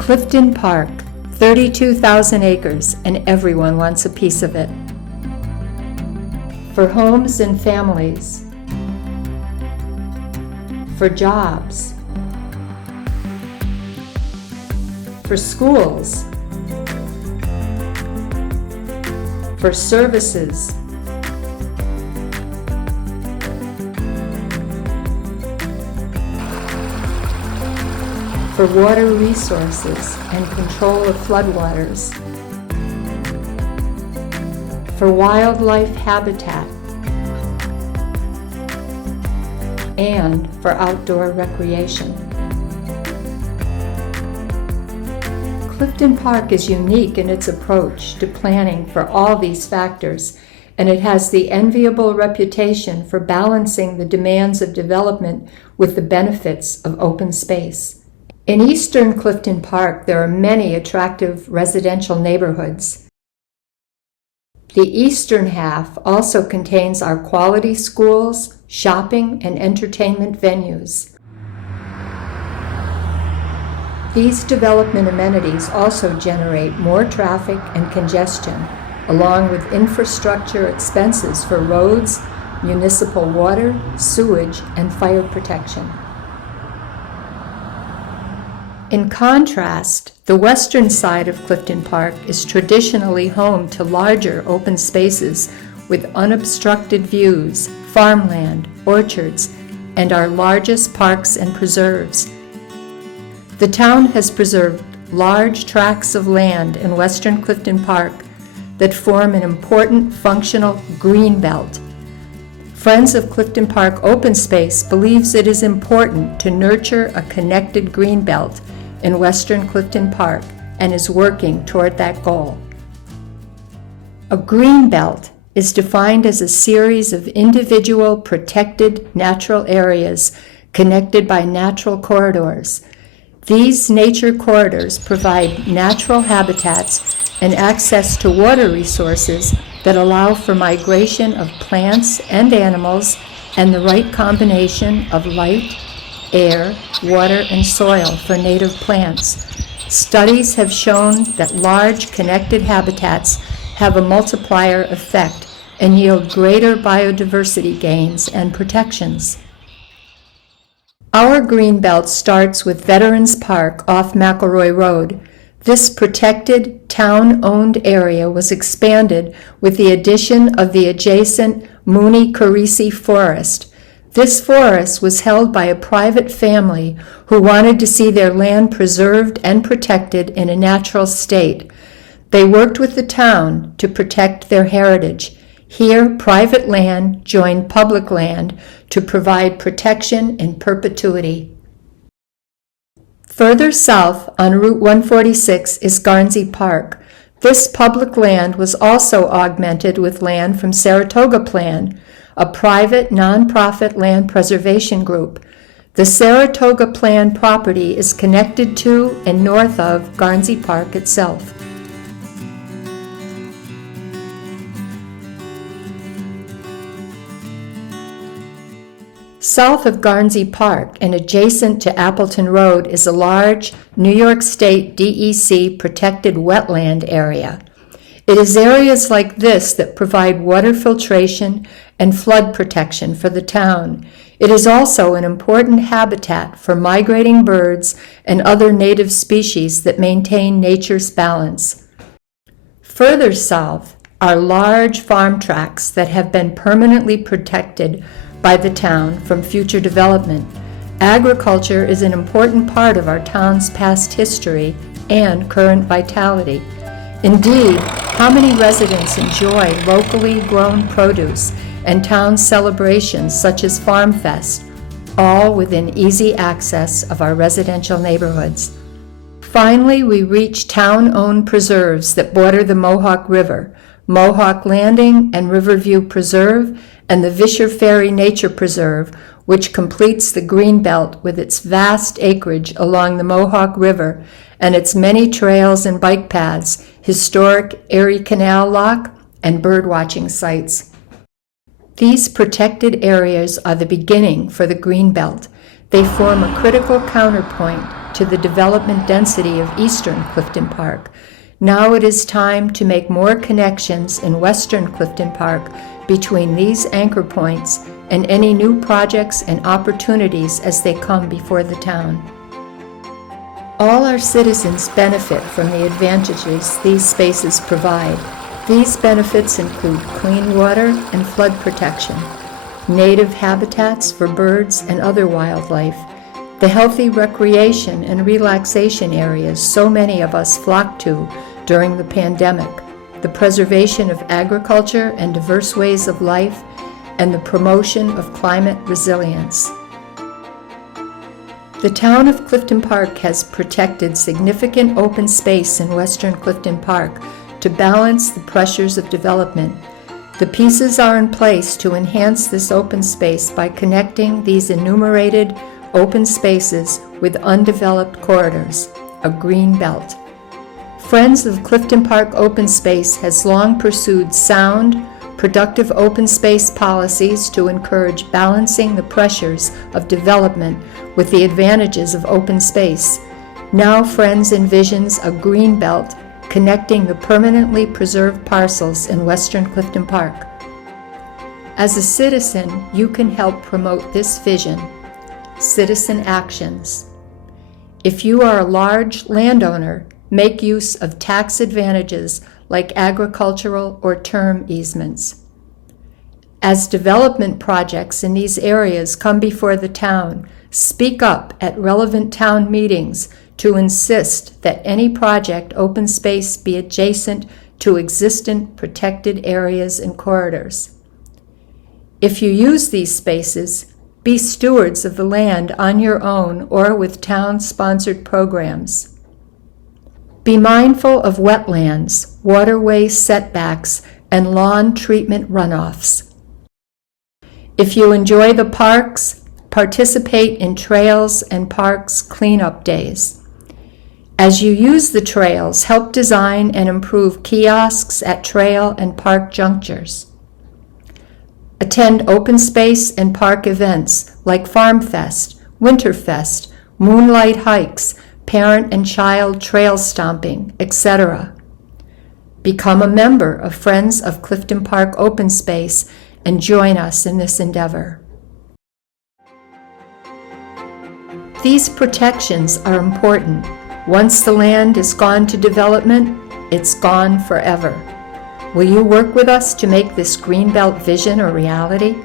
Clifton Park, 32,000 acres, and everyone wants a piece of it. For homes and families, for jobs, for schools, for services, for water resources and control of floodwaters, for wildlife habitat, and for outdoor recreation. Clifton Park is unique in its approach to planning for all these factors, and it has the enviable reputation for balancing the demands of development with the benefits of open space. In eastern Clifton Park, there are many attractive residential neighborhoods. The eastern half also contains our quality schools, shopping, and entertainment venues. These development amenities also generate more traffic and congestion, along with infrastructure expenses for roads, municipal water, sewage, and fire protection. In contrast, the western side of Clifton Park is traditionally home to larger open spaces with unobstructed views, farmland, orchards, and our largest parks and preserves. The town has preserved large tracts of land in western Clifton Park that form an important functional green belt. Friends of Clifton Park Open Space believes it is important to nurture a connected green belt in western Clifton Park and is working toward that goal. A green belt is defined as a series of individual protected natural areas connected by natural corridors. These nature corridors provide natural habitats and access to water resources that allow for migration of plants and animals and the right combination of light, air, water, and soil for native plants. Studies have shown that large connected habitats have a multiplier effect and yield greater biodiversity gains and protections. Our greenbelt starts with Veterans Park off McElroy Road. This protected, town-owned area was expanded with the addition of the adjacent Mooney Carisi Forest. This forest was held by a private family who wanted to see their land preserved and protected in a natural state. They worked with the town to protect their heritage. Here, private land joined public land to provide protection in perpetuity. Further south on Route 146 is Garnsey Park. This public land was also augmented with land from Saratoga Plan, a private nonprofit land preservation group. The Saratoga Plan property is connected to and north of Garnsey Park itself. South of Garnsey Park and adjacent to Appleton Road is a large New York State DEC protected wetland area. It is areas like this that provide water filtration and flood protection for the town. It is also an important habitat for migrating birds and other native species that maintain nature's balance. Further south are large farm tracts that have been permanently protected by the town from future development. Agriculture is an important part of our town's past history and current vitality. Indeed, how many residents enjoy locally grown produce and town celebrations such as Farm Fest, all within easy access of our residential neighborhoods. Finally, we reach town-owned preserves that border the Mohawk River, Mohawk Landing and Riverview Preserve, and the Vischer Ferry Nature Preserve, which completes the Greenbelt with its vast acreage along the Mohawk River and its many trails and bike paths, historic Erie Canal Lock, and birdwatching sites. These protected areas are the beginning for the Greenbelt. They form a critical counterpoint to the development density of eastern Clifton Park. Now it is time to make more connections in western Clifton Park between these anchor points and any new projects and opportunities as they come before the town. All our citizens benefit from the advantages these spaces provide. These benefits include clean water and flood protection, native habitats for birds and other wildlife, the healthy recreation and relaxation areas so many of us flocked to during the pandemic, the preservation of agriculture and diverse ways of life, and the promotion of climate resilience. The town of Clifton Park has protected significant open space in western Clifton Park to balance the pressures of development. The pieces are in place to enhance this open space by connecting these enumerated open spaces with undeveloped corridors, a green belt. Friends of Clifton Park Open Space has long pursued sound, productive open space policies to encourage balancing the pressures of development with the advantages of open space. Now Friends envisions a green belt connecting the permanently preserved parcels in western Clifton Park. As a citizen, you can help promote this vision. Citizen actions. If you are a large landowner, make use of tax advantages like agricultural or term easements. As development projects in these areas come before the town, speak up at relevant town meetings to insist that any project open space be adjacent to existing protected areas and corridors. If you use these spaces, be stewards of the land on your own or with town-sponsored programs. Be mindful of wetlands, waterway setbacks, and lawn treatment runoffs. If you enjoy the parks, participate in trails and parks cleanup days. As you use the trails, help design and improve kiosks at trail and park junctures. Attend open space and park events like Farm Fest, Winterfest, Moonlight Hikes, parent and child trail stomping, etc. Become a member of Friends of Clifton Park Open Space and join us in this endeavor. These protections are important. Once the land is gone to development, it's gone forever. Will you work with us to make this Greenbelt vision a reality?